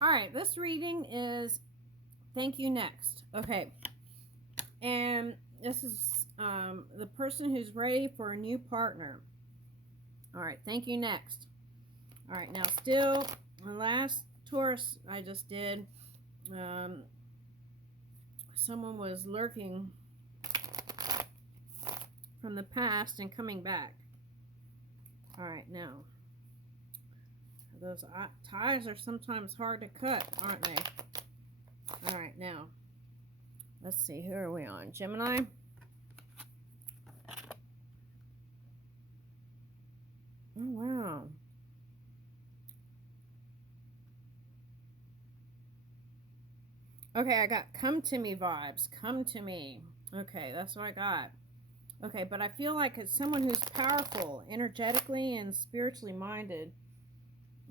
All right, this reading is thank you next. Okay, and this is the person who's ready for a new partner. All right, thank you next. All right, now still the last Taurus I just did. Um, Someone was lurking from the past and coming back. All right, now those ties are sometimes hard to cut, aren't they? All right, now let's see. Who are we on? Gemini. Oh wow. Okay, I got come to me vibes. Come to me. Okay, that's what I got. Okay, but I feel like it's someone who's powerful, energetically, and spiritually minded.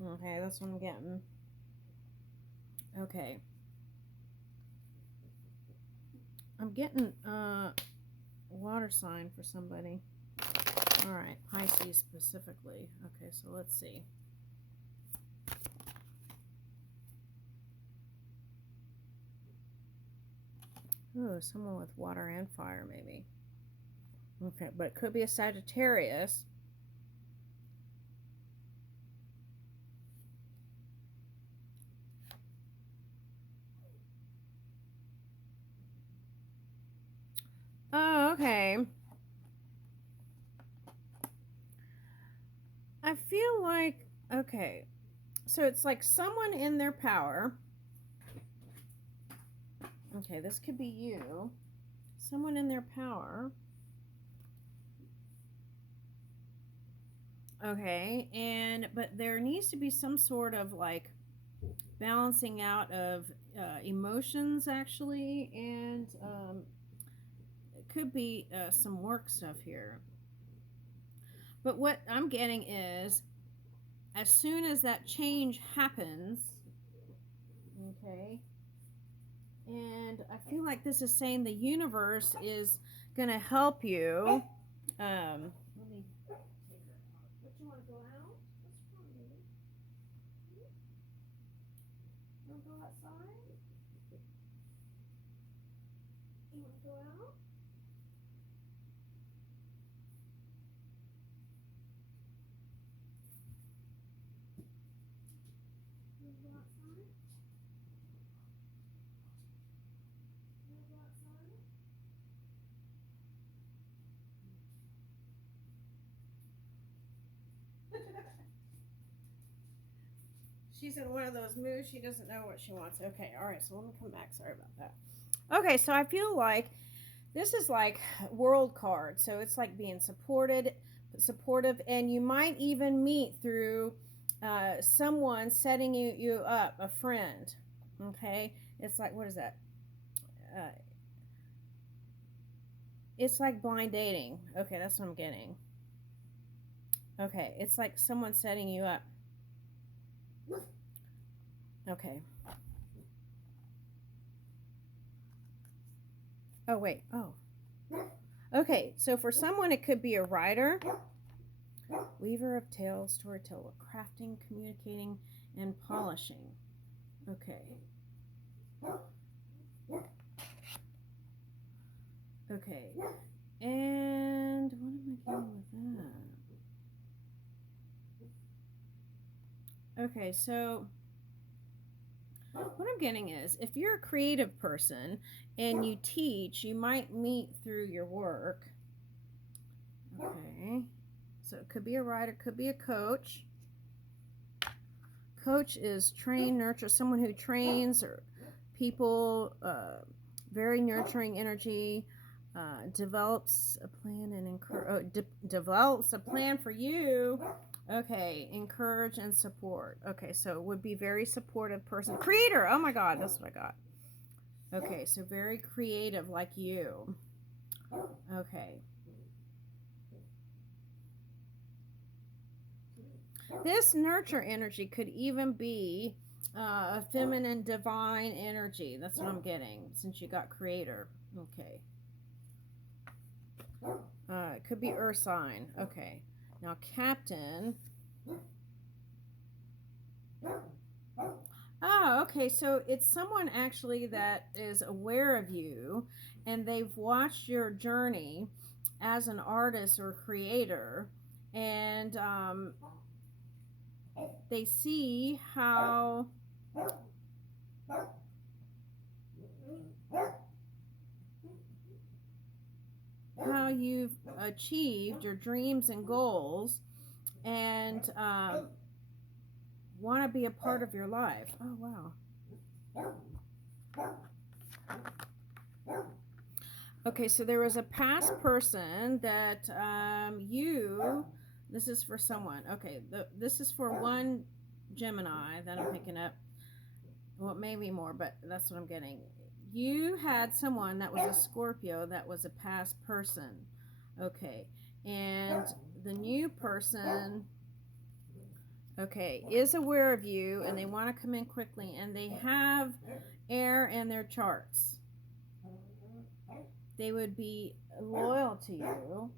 Okay, that's what I'm getting. Okay. I'm getting water sign for somebody. Alright, Pisces specifically. Okay, so let's see. Ooh, someone with water and fire, maybe. Okay, but it could be a Sagittarius. Oh, okay. I feel like, okay, so it's like someone in their power. Okay, this could be you. Someone in their power. Okay, but there needs to be some sort of like balancing out of emotions actually, and it could be some work stuff here. But what I'm getting is as soon as that change happens, okay, and I feel like this is saying the universe is going to help you. Let me take her out. What, you want to go out? What's wrong, baby? You want to go outside? You want to go out? You want to go outside? You want to go outside? She's in one of those moods. She doesn't know what she wants. Okay, all right. So let me come back. Sorry about that. Okay, so I feel like this is like world card. So it's like being supportive, and you might even meet through someone setting you up, a friend. Okay, it's like what is that? Uh, it's like blind dating. Okay, that's what I'm getting. Okay, it's like someone setting you up. Okay. Oh wait. Oh. Okay, so for someone it could be a writer, weaver of tales, storyteller, crafting, communicating, and polishing. Okay. Okay. And what am I getting with that? Okay, so what I'm getting is if you're a creative person and you teach, you might meet through your work. Okay. So it could be a writer, could be a coach. Coach is train, nurture, someone who trains or people, very nurturing energy, develops a plan and develops a plan for you. Okay, encourage and support. Okay, so it would be very supportive person. Creator. Oh my God, that's what I got. Okay, so very creative like you. Okay. This nurture energy could even be a feminine divine energy. That's what I'm getting since you got creator. Okay. It could be earth sign. Okay. Now, captain. Oh, okay. So it's someone actually that is aware of you and they've watched your journey as an artist or creator, and they see how you've achieved your dreams and goals, and want to be a part of your life. Oh, wow. Okay, so there was a past person that this is for someone. Okay, this is for one Gemini that I'm picking up. Well, maybe more, but that's what I'm getting. You had someone that was a Scorpio that was a past person. Okay, and the new person, okay, is aware of you and they want to come in quickly and they have air in their charts. They would be loyal to you.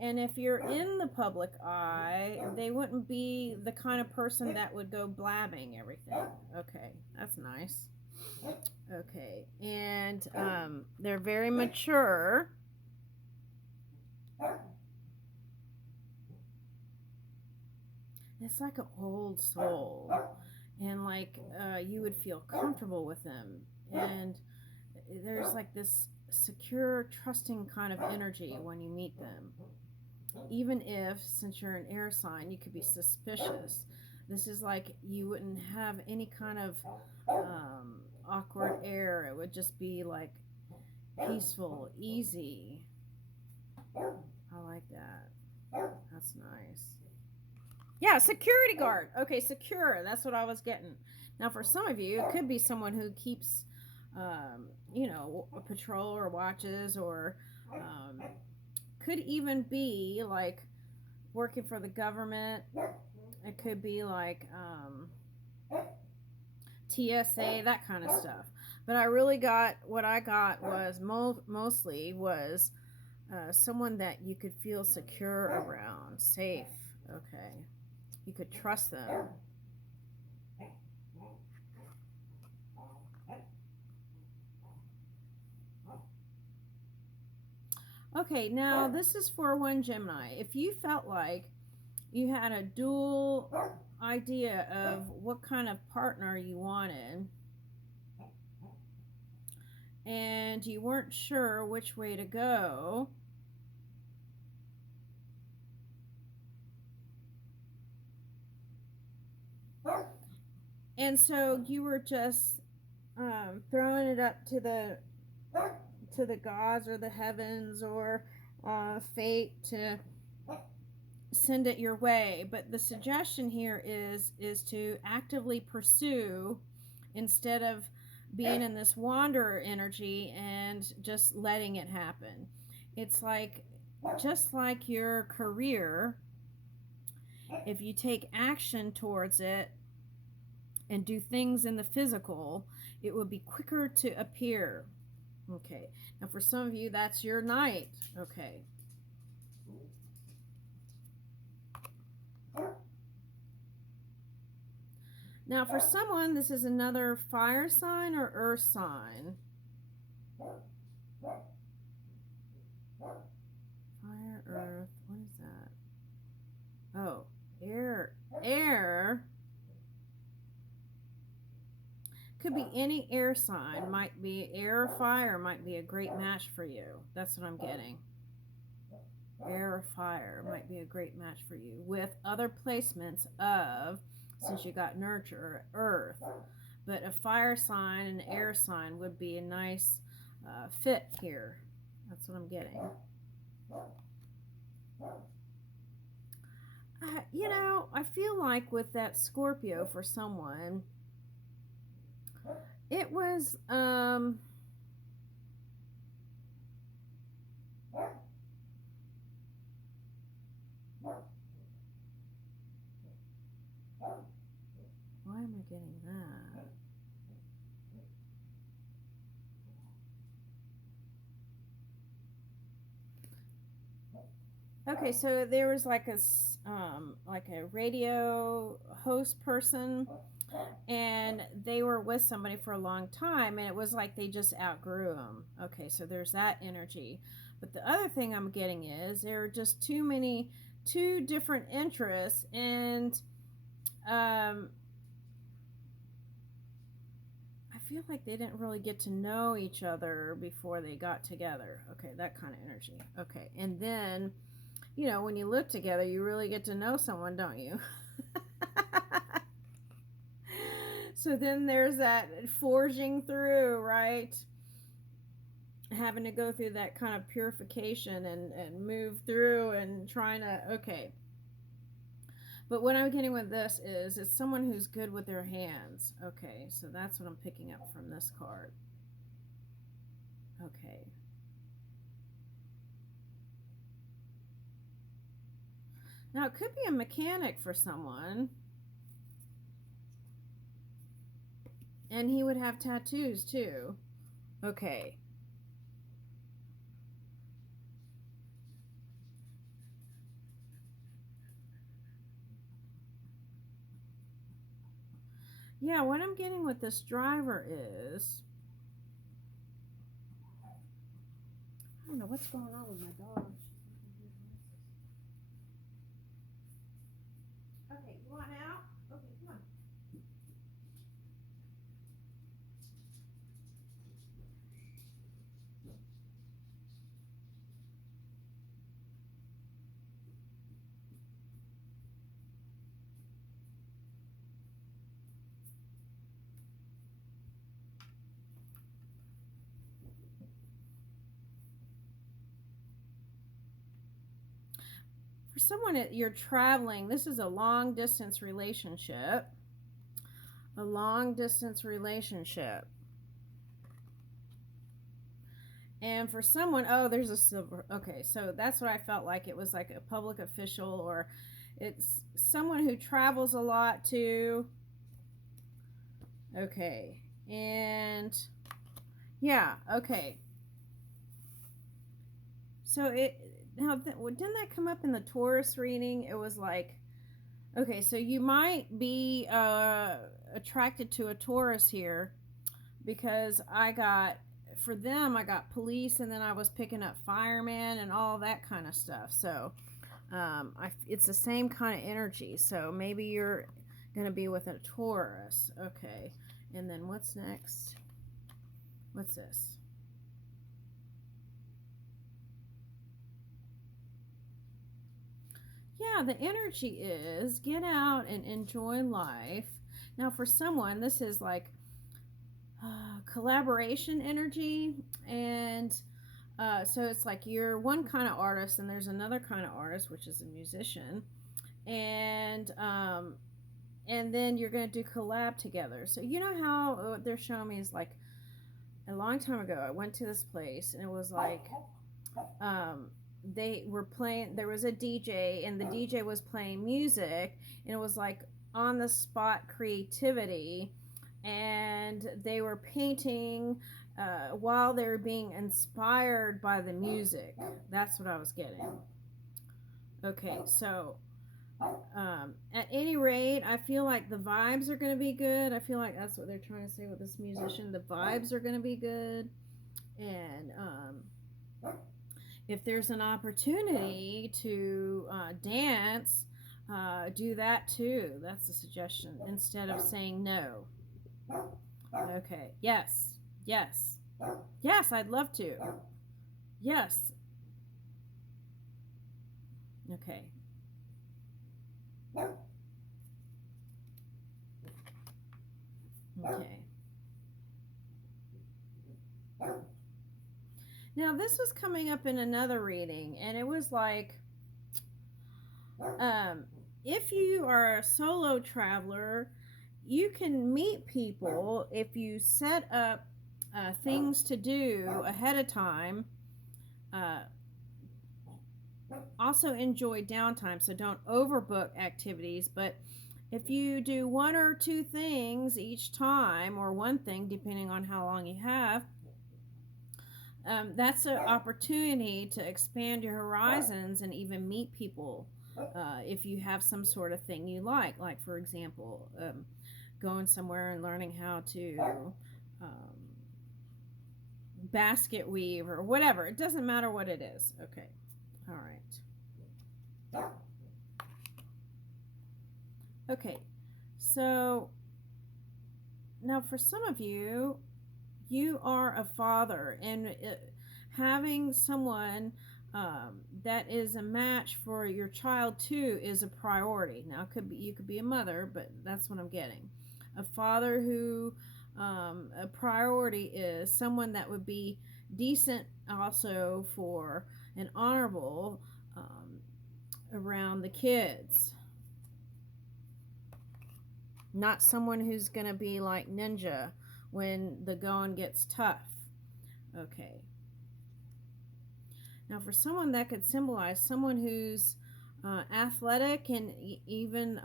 And if you're in the public eye, they wouldn't be the kind of person that would go blabbing everything. Okay, that's nice. Okay, and they're very mature. It's like an old soul, and like you would feel comfortable with them, and there's like this secure, trusting kind of energy when you meet them. Even if, since you're an air sign, you could be suspicious. This is like you wouldn't have any kind of awkward air. It would just be like peaceful, easy. I like that. That's nice. Yeah, security guard. Okay, secure. That's what I was getting. Now, for some of you, it could be someone who keeps, a patrol or watches, or could even be like working for the government. It could be like TSA, that kind of stuff. But I really got what I got was mostly was someone that you could feel secure around, safe. Okay, you could trust them. Okay, now this is for one Gemini. If you felt like you had a dual idea of what kind of partner you wanted, and you weren't sure which way to go, and so you were just throwing it up to the gods or the heavens or fate to send it your way. But the suggestion here is to actively pursue instead of being in this wanderer energy and just letting it happen. It's like just like your career, if you take action towards it and do things in the physical, it will be quicker to appear. Okay. Now, for some of you, that's your night. Okay. Now, for someone, this is another fire sign or earth sign. Fire, earth. What is that? Oh, air. Air. Could be any air sign. Might be air or fire. Might be a great match for you. That's what I'm getting. Air or fire might be a great match for you with other placements of, since you got nurture, earth. But a fire sign and an air sign would be a nice fit here. That's what I'm getting. I feel like with that Scorpio for someone, it was why am I getting that? Okay, so there was like a radio host person and they were with somebody for a long time, and it was like they just outgrew them. Okay, so there's that energy. But the other thing I'm getting is there are just two different interests, and um, I feel like they didn't really get to know each other before they got together. Okay, that kind of energy. Okay, and then, when you live together, you really get to know someone, don't you? So then there's that forging through, right? Having to go through that kind of purification and move through and trying to, okay. But what I'm getting with this is it's someone who's good with their hands. Okay, so that's what I'm picking up from this card. Okay. Now, it could be a mechanic for someone. And he would have tattoos, too. Okay. Yeah, what I'm getting with this driver is... I don't know what's going on with my dog. Okay, you want out? Okay, come on. For someone that you're traveling, this is a long distance relationship. A long distance relationship. And for someone, oh, there's a silver. Okay, so that's what I felt like. It was like a public official, or it's someone who travels a lot too. Okay, and yeah, okay. So didn't that come up in the Taurus reading? It was like, okay, so you might be attracted to a Taurus here, because I got police, and then I was picking up firemen and all that kind of stuff. So it's the same kind of energy. So maybe you're going to be with a Taurus. Okay. And then what's next? What's this? Yeah, the energy is get out and enjoy life. Now, for someone, this is like collaboration energy, and so it's like you're one kind of artist, and there's another kind of artist, which is a musician, and then you're going to do collab together. So you know how they're showing me is like a long time ago, I went to this place, and it was like they were playing, there was a DJ, and the DJ was playing music, and it was like on the spot creativity, and they were painting while they were being inspired by the music. That's what I was getting. Okay, so at any rate, I feel like the vibes are going to be good. I feel like that's what they're trying to say with this musician. The vibes are going to be good. And if there's an opportunity to dance, do that too. That's a suggestion, instead of saying no. Okay. Yes. Yes. Yes, I'd love to. Yes. Okay. Okay. Now, this was coming up in another reading, and it was like, if you are a solo traveler, you can meet people if you set up things to do ahead of time. Also enjoy downtime, so don't overbook activities, but if you do one or two things each time, or one thing depending on how long you have, that's an opportunity to expand your horizons and even meet people if you have some sort of thing you like for example, going somewhere and learning how to um, basket weave or whatever. It doesn't matter what it is. Okay. All right. Okay. So now for some of you, you are a father, and having someone that is a match for your child too is a priority. Now, it could be, you could be a mother, but that's what I'm getting. A father who a priority is someone that would be decent, also for and honorable around the kids. Not someone who's going to be like ninja when the going gets tough. Okay. Now, for someone, that could symbolize someone who's athletic and even,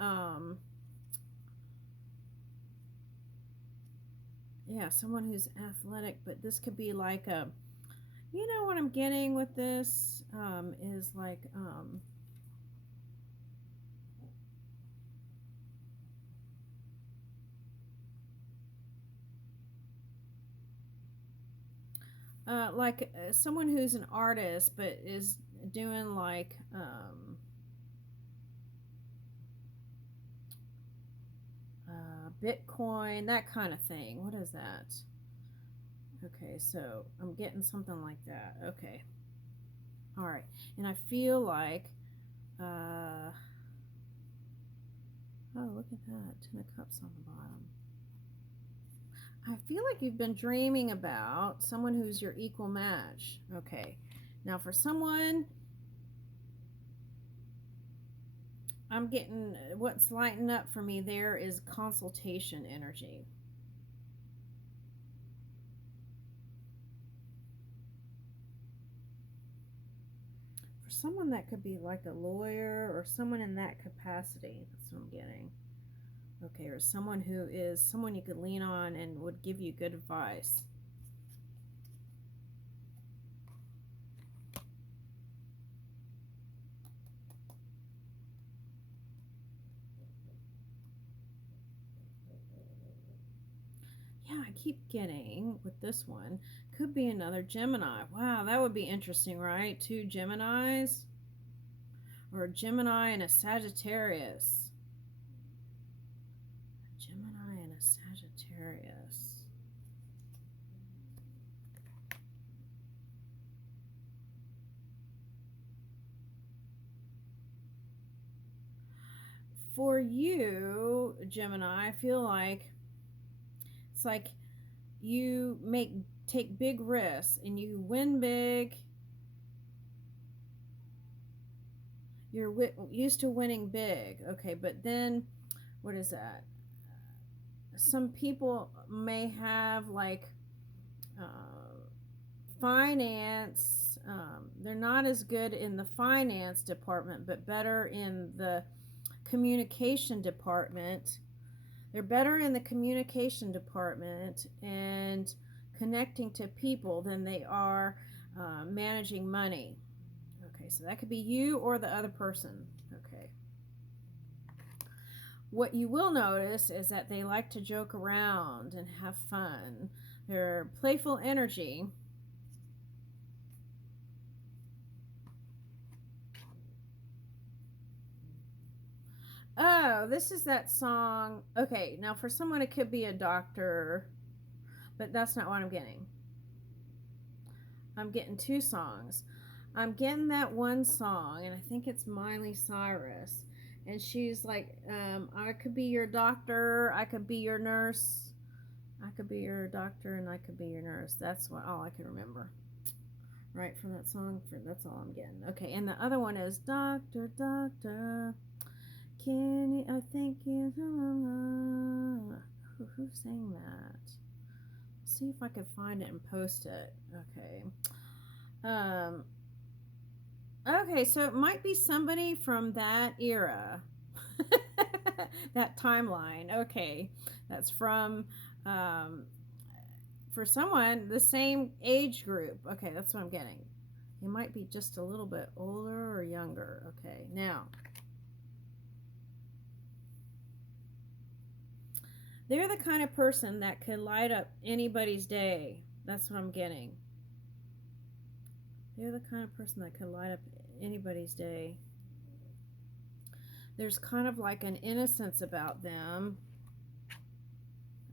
yeah, someone who's athletic, but this could be like a, you know what I'm getting with this is like, someone who's an artist but is doing like Bitcoin, that kind of thing. What is that? Okay, so I'm getting something like that. Okay. All right. And I feel like, oh, look at that. 10 of Cups on the bottom. I feel like you've been dreaming about someone who's your equal match. Okay. Now, for someone, I'm getting, what's lighting up for me there is consultation energy. For someone, that could be like a lawyer or someone in that capacity. That's what I'm getting. Okay, or someone who is someone you could lean on and would give you good advice. Yeah, I keep getting with this one, could be another Gemini. Wow, that would be interesting, right? Two Geminis, or a Gemini and a Sagittarius. A Gemini and a Sagittarius. For you, Gemini, I feel like it's like you take big risks and you win big. You're used to winning big. Okay, but then what is that? Some people may have like finance. They're not as good in the finance department, but better in the communication department. They're better in the communication department and connecting to people than they are managing money. Okay, so that could be you or the other person. Okay. What you will notice is that they like to joke around and have fun. They're playful energy. Oh, this is that song. Okay, now for someone it could be a doctor, but that's not what I'm getting. I'm getting two songs. I'm getting that one song, and I think it's Miley Cyrus. And she's like, I could be your doctor, I could be your nurse, I could be your doctor, and I could be your nurse. That's all I can remember. Right from that song, that's all I'm getting. Okay, and the other one is Doctor, Doctor. Can you, I think you, who sang that? See if I can find it and post it. Okay. Okay, so it might be somebody from that era. That timeline. Okay. That's from for someone the same age group. Okay, that's what I'm getting. It might be just a little bit older or younger. Okay. Now, They're the kind of person that could light up anybody's day. That's what I'm getting. They're the kind of person that could light up anybody's day. There's kind of like an innocence about them.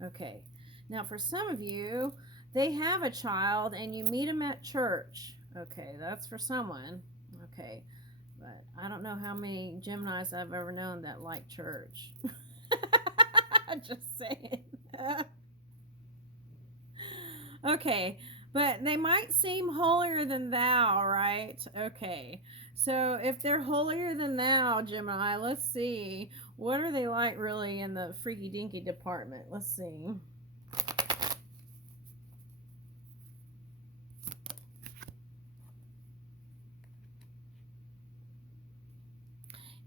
Okay. Now, for some of you, they have a child and you meet them at church. Okay, that's for someone. Okay. But I don't know how many Geminis I've ever known that like church. Just saying. Okay, but they might seem holier than thou, right? Okay, so if they're holier than thou, Gemini, let's see. What are they like really in the freaky dinky department? Let's see.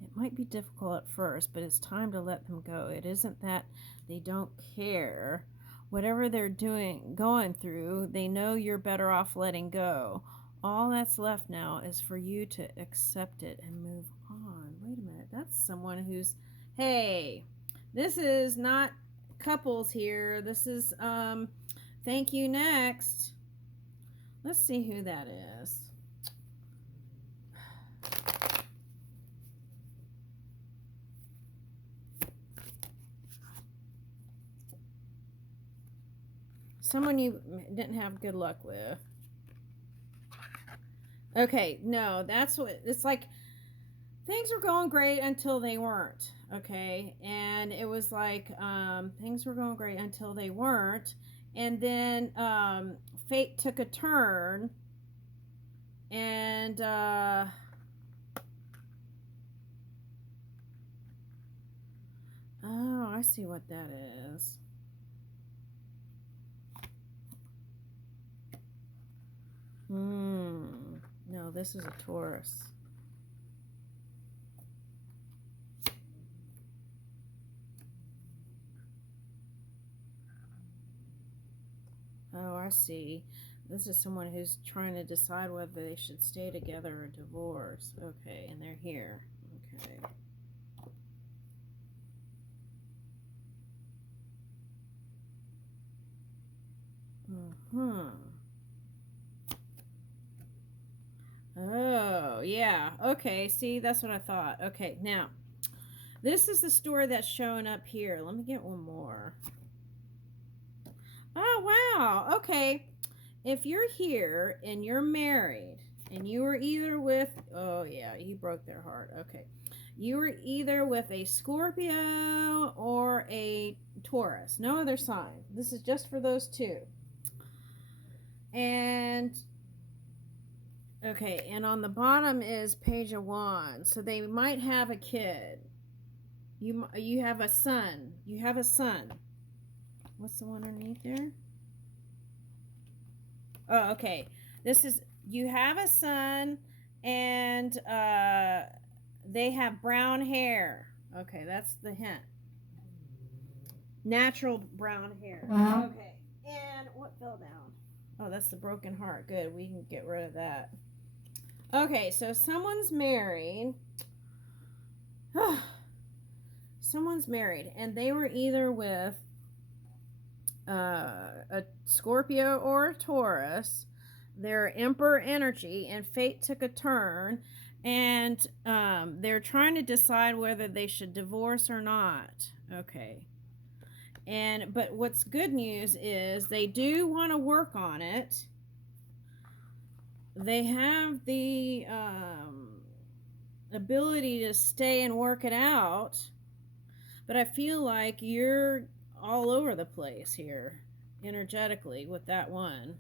It might be difficult at first, but it's time to let them go. It isn't that they don't care. Whatever they're going through, they know you're better off letting go. All that's left now is for you to accept it and move on. Wait a minute. That's someone who's, hey, this is not couples here. This is, thank you next. Let's see who that is. Someone you didn't have good luck with. Okay, no, that's what it's like. Things were going great until they weren't. Okay, and it was like things were going great until they weren't, and then fate took a turn, and oh, I see what that is. No, this is a Taurus. Oh, I see. This is someone who's trying to decide whether they should stay together or divorce. Okay, and they're here. Okay. Oh, yeah. Okay, see, that's what I thought. Okay, now, this is the story that's showing up here. Let me get one more. Oh, wow. Okay. If you're here and you're married and you were either with, oh, yeah, you broke their heart. Okay. You were either with a Scorpio or a Taurus. No other sign. This is just for those two. And okay, and on the bottom is Page of Wands. So they might have a kid. You have a son. You have a son. What's the one underneath there? Oh, okay. This is, you have a son, and they have brown hair. Okay, that's the hint. Natural brown hair. Okay. And what fell down? Oh, that's the broken heart. Good. We can get rid of that. Okay, so someone's married. Someone's married, and they were either with a Scorpio or a Taurus. They're Emperor energy, and fate took a turn, and they're trying to decide whether they should divorce or not. Okay. But what's good news is they do want to work on it. They have the ability to stay and work it out, but I feel like you're all over the place here energetically with that one.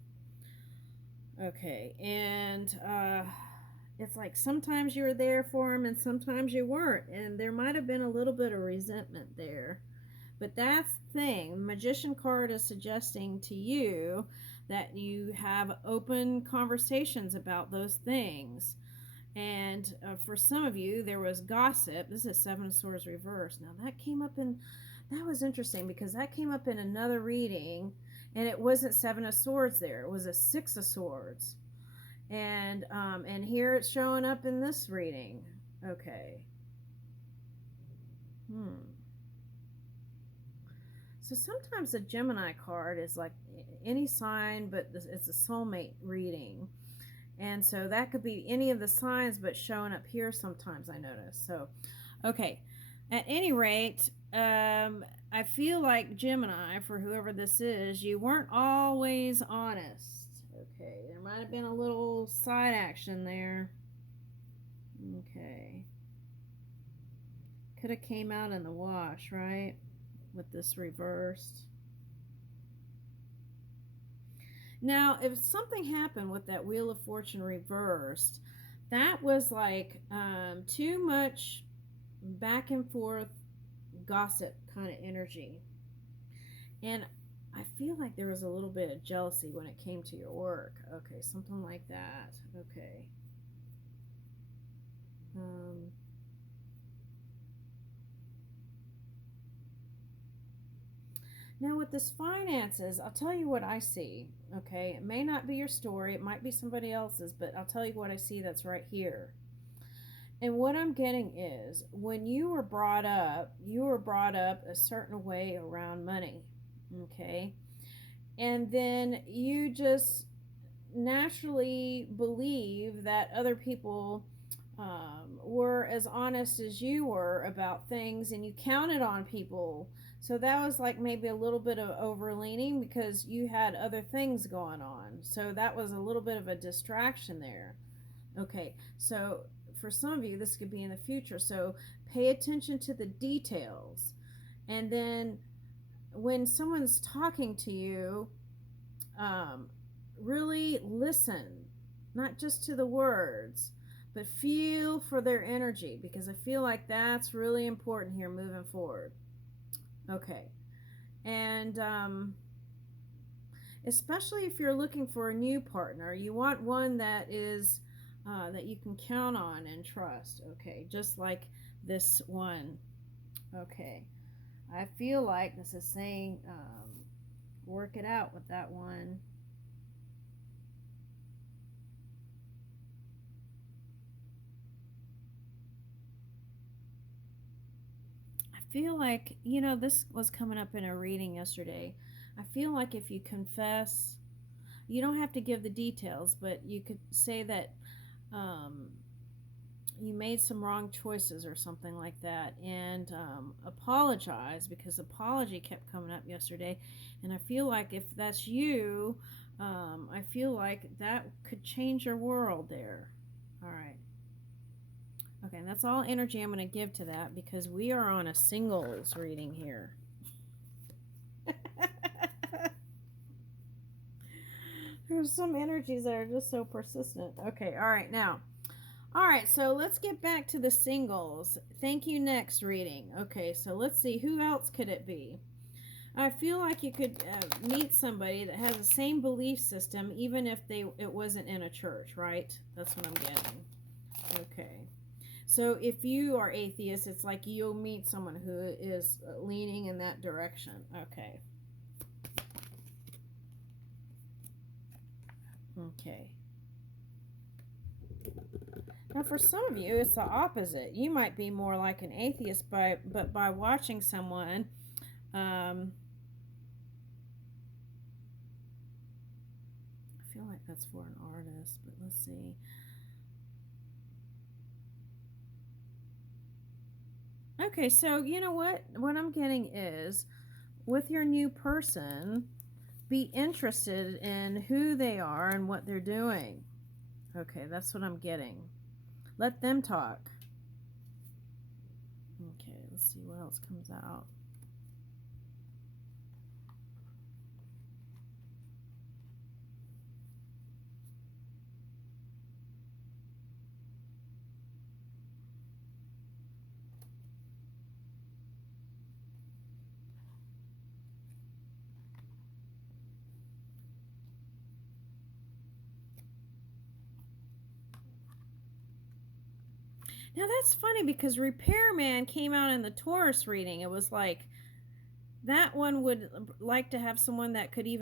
Okay, and it's like sometimes you were there for them and sometimes you weren't, and there might have been a little bit of resentment there. But that's the thing. The Magician card is suggesting to you that you have open conversations about those things. And for some of you, there was gossip. This is Seven of Swords reversed. Now, that came up in, that was interesting because that came up in another reading, and it wasn't Seven of Swords there. It was a Six of Swords. And here it's showing up in this reading. Okay. So sometimes a Gemini card is like any sign, but it's a soulmate reading. And so that could be any of the signs, but showing up here sometimes, I notice. So, okay. At any rate, I feel like Gemini, for whoever this is, you weren't always honest. Okay. There might have been a little side action there. Okay. Could have came out in the wash, right? With this reversed. Now, if something happened with that Wheel of Fortune reversed, that was like too much back and forth gossip kind of energy. And I feel like there was a little bit of jealousy when it came to your work. Okay, something like that. Okay. Now, with this finances, I'll tell you what I see. Okay, it may not be your story, it might be somebody else's, but I'll tell you what I see that's right here. And what I'm getting is when you were brought up a certain way around money. Okay, and then you just naturally believe that other people were as honest as you were about things, and you counted on people. So that was like maybe a little bit of overleaning because you had other things going on. So that was a little bit of a distraction there. Okay, so for some of you, this could be in the future. So pay attention to the details. And then when someone's talking to you, really listen, not just to the words, but feel for their energy, because I feel like that's really important here moving forward. Okay. And especially if you're looking for a new partner, you want one that is that you can count on and trust. Okay, just like this one. Okay, I feel like this is saying work it out with that one. I feel like, this was coming up in a reading yesterday. I feel like if you confess, you don't have to give the details, but you could say that you made some wrong choices or something like that, and apologize, because apology kept coming up yesterday. And I feel like if that's you, I feel like that could change your world there. All right. Okay, and that's all energy I'm going to give to that, because we are on a singles reading here. There's some energies that are just so persistent. Okay, all right, now. All right, so let's get back to the singles. Thank you next reading. Okay, so let's see, who else could it be? I feel like you could meet somebody that has the same belief system, even if it wasn't in a church, right? That's what I'm getting. Okay. So if you are atheist, it's like you'll meet someone who is leaning in that direction. Okay. Okay. Now, for some of you, it's the opposite. You might be more like an atheist, but by watching someone, I feel like that's for an artist, but let's see. Okay, so you know what? What I'm getting is, with your new person, be interested in who they are and what they're doing. Okay, that's what I'm getting. Let them talk. Okay, let's see what else comes out. Now that's funny, because Repairman came out in the Taurus reading. It was like that one would like to have someone that could even